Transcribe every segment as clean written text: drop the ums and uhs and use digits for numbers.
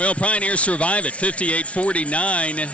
Well, Pioneers survive it, 58-49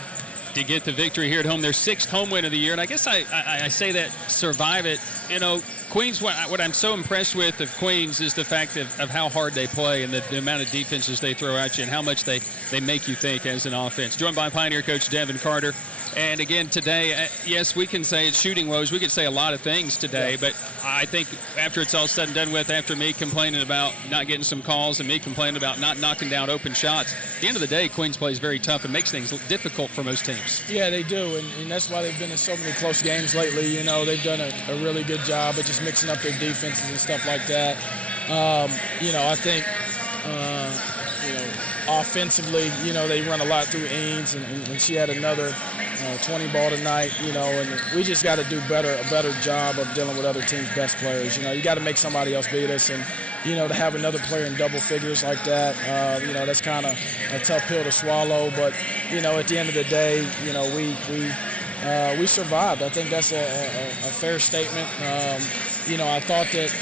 to get the victory here at home. Their 6th home win of the year, and I guess I say that survive it. You know, Queens, what I'm so impressed with of Queens is the fact of how hard they play and the amount of defenses they throw at you and how much they make you think as an offense. Joined by Pioneer coach Devin Carter. And again, today, yes, we can say it's shooting woes. We could say a lot of things today, but I think after it's all said and done with, after me complaining about not getting some calls and me complaining about not knocking down open shots, at the end of the day, Queens plays very tough and makes things difficult for most teams. Yeah, they do, and that's why they've been in so many close games lately. You know, they've done a really good job of just mixing up their defenses and stuff like that. You know, I think, you know, offensively, you know, they run a lot through Eanes, and she had another 20 ball tonight, you know, and we just got to do a better job of dealing with other teams' best players. You know, you got to make somebody else beat us, and, you know, to have another player in double figures like that, you know, that's kind of a tough pill to swallow. But, you know, at the end of the day, you know, we survived. I think that's a fair statement. You know, I thought that,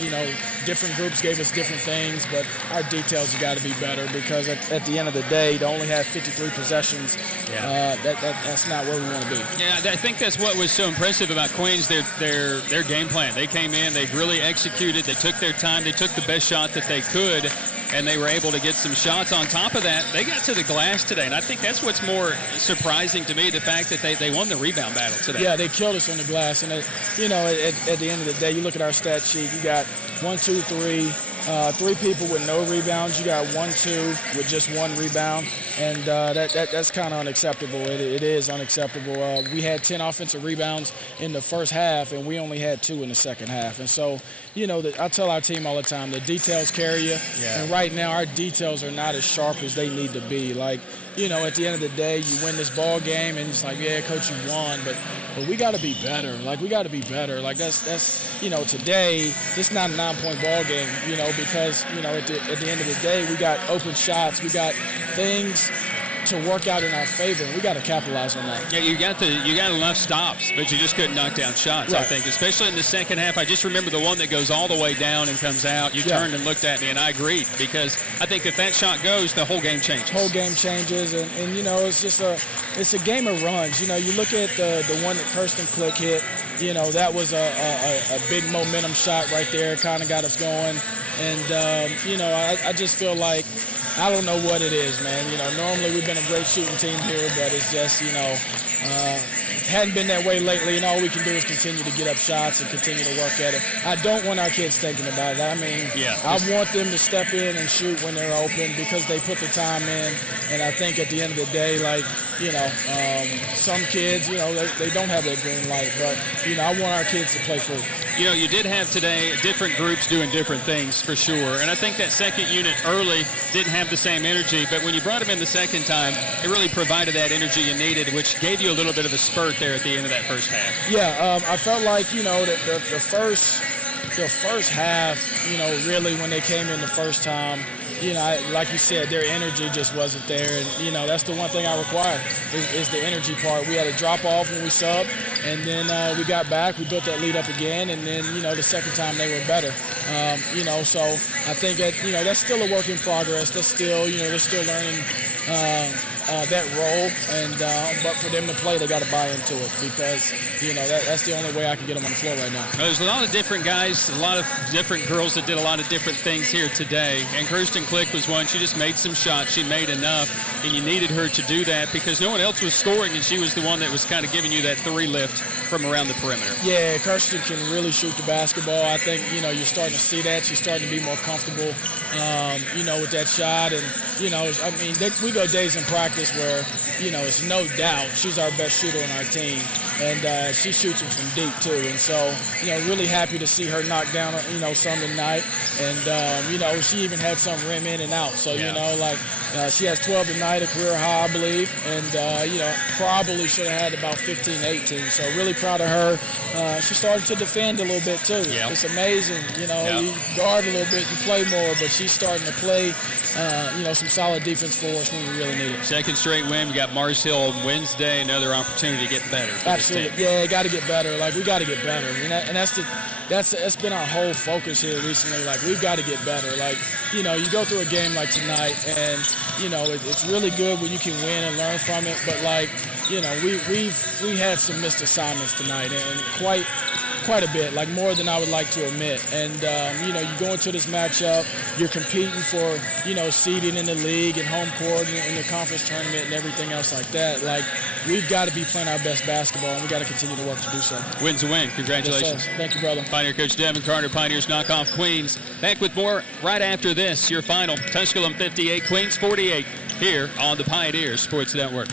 you know, different groups gave us different things, but our details have got to be better because at the end of the day, to only have 53 possessions, that's not where we want to be. Yeah, I think that's what was so impressive about Queens, their game plan. They came in, they really executed, they took their time, they took the best shot that they could, and they were able to get some shots. On top of that, they got to the glass today, and I think that's what's more surprising to me, the fact that they won the rebound battle today. Yeah, they killed us on the glass, and, you know, at the end of the day, you look at our stat sheet, you got 1, 2, 3, 3 people with no rebounds. You got 1, 2 with just 1 rebound, and that's kind of unacceptable. It is unacceptable. We had 10 offensive rebounds in the first half, and we only had 2 in the second half. And so, you know, I tell our team all the time, the details carry you. Yeah. And right now, our details are not as sharp as they need to be. Like, you know, at the end of the day, you win this ball game, and it's like, yeah, coach, you won, but we got to be better. Like, we got to be better. Like, that's you know, today, it's not a 9-point ball game, you know, because, you know, at the end of the day, we got open shots, we got things to work out in our favor, and we got to capitalize on that. Yeah, you got enough stops, but you just couldn't knock down shots, right. I think, especially in the second half. I just remember the one that goes all the way down and comes out. You turned and looked at me, and I agreed, because I think if that shot goes, the whole game changes. Whole game changes, and you know, it's just a game of runs. You know, you look at the one that Kirsten Click hit, you know, that was a big momentum shot right there, kind of got us going. And, you know, I just feel like, I don't know what it is, man. You know, normally we've been a great shooting team here, but it's just, you know, hadn't been that way lately, and all we can do is continue to get up shots and continue to work at it. I don't want our kids thinking about it. I mean, I want them to step in and shoot when they're open because they put the time in, and I think at the end of the day, like, you know, some kids, you know, they don't have that green light, but, you know, I want our kids to play free. You know, you did have today different groups doing different things for sure, and I think that second unit early didn't have the same energy, but when you brought them in the second time, it really provided that energy you needed, which gave you a little bit of a spurt there at the end of that first half. Yeah, I felt like, you know, the first half, you know, really when they came in the first time, you know, like you said, their energy just wasn't there. And, you know, that's the one thing I require is the energy part. We had a drop off when we subbed, and then we got back. We built that lead up again, and then, you know, the second time they were better. You know, so I think that, you know, that's still a work in progress. That's still, you know, they're still learning that role, and but for them to play, they got to buy into it because, you know, that's the only way I can get them on the floor right now. There's a lot of different guys, a lot of different girls that did a lot of different things here today, and Kirsten Click was one. She just made some shots. She made enough, and you needed her to do that because no one else was scoring, and she was the one that was kind of giving you that 3 lift from around the perimeter. Yeah, Kirsten can really shoot the basketball. I think, you know, you're starting to see that. She's starting to be more comfortable, you know, with that shot. And, you know, I mean, we go days in practice where, you know, it's no doubt she's our best shooter on our team. And she shoots them from deep, too. And so, you know, really happy to see her knock down, you know, some tonight. And, you know, she even had some rim in and out. So, you know, like, she has 12 tonight, a career high, I believe. And, you know, probably should have had about 15, 18. So really proud of her. She started to defend a little bit, too. Yep. It's amazing. You know, you guard a little bit, you play more, but she's starting to play, you know, some solid defense for us when we really need it. Second straight win. We got Mars Hill on Wednesday, another opportunity to get better. Absolutely. team. Yeah, got to get better. Like, we got to get better. And that's been our whole focus here recently. Like, we've got to get better. Like, you go through a game like tonight, and it's really good when you can win and learn from it. But like, we had some missed assignments tonight, and quite a bit, like more than I would like to admit. And you go into this matchup, you're competing for seeding in the league and home court and in the conference tournament and everything else like that. Like, we've got to be playing our best basketball, and we got to continue to work to do so. Win's a win. Congratulations. Yes, thank you, brother. Pioneer coach Devin Carter. Pioneers knock off Queens. Back with more right after this. Your final: Tusculum 58, Queens 48. Here on the Pioneer Sports Network.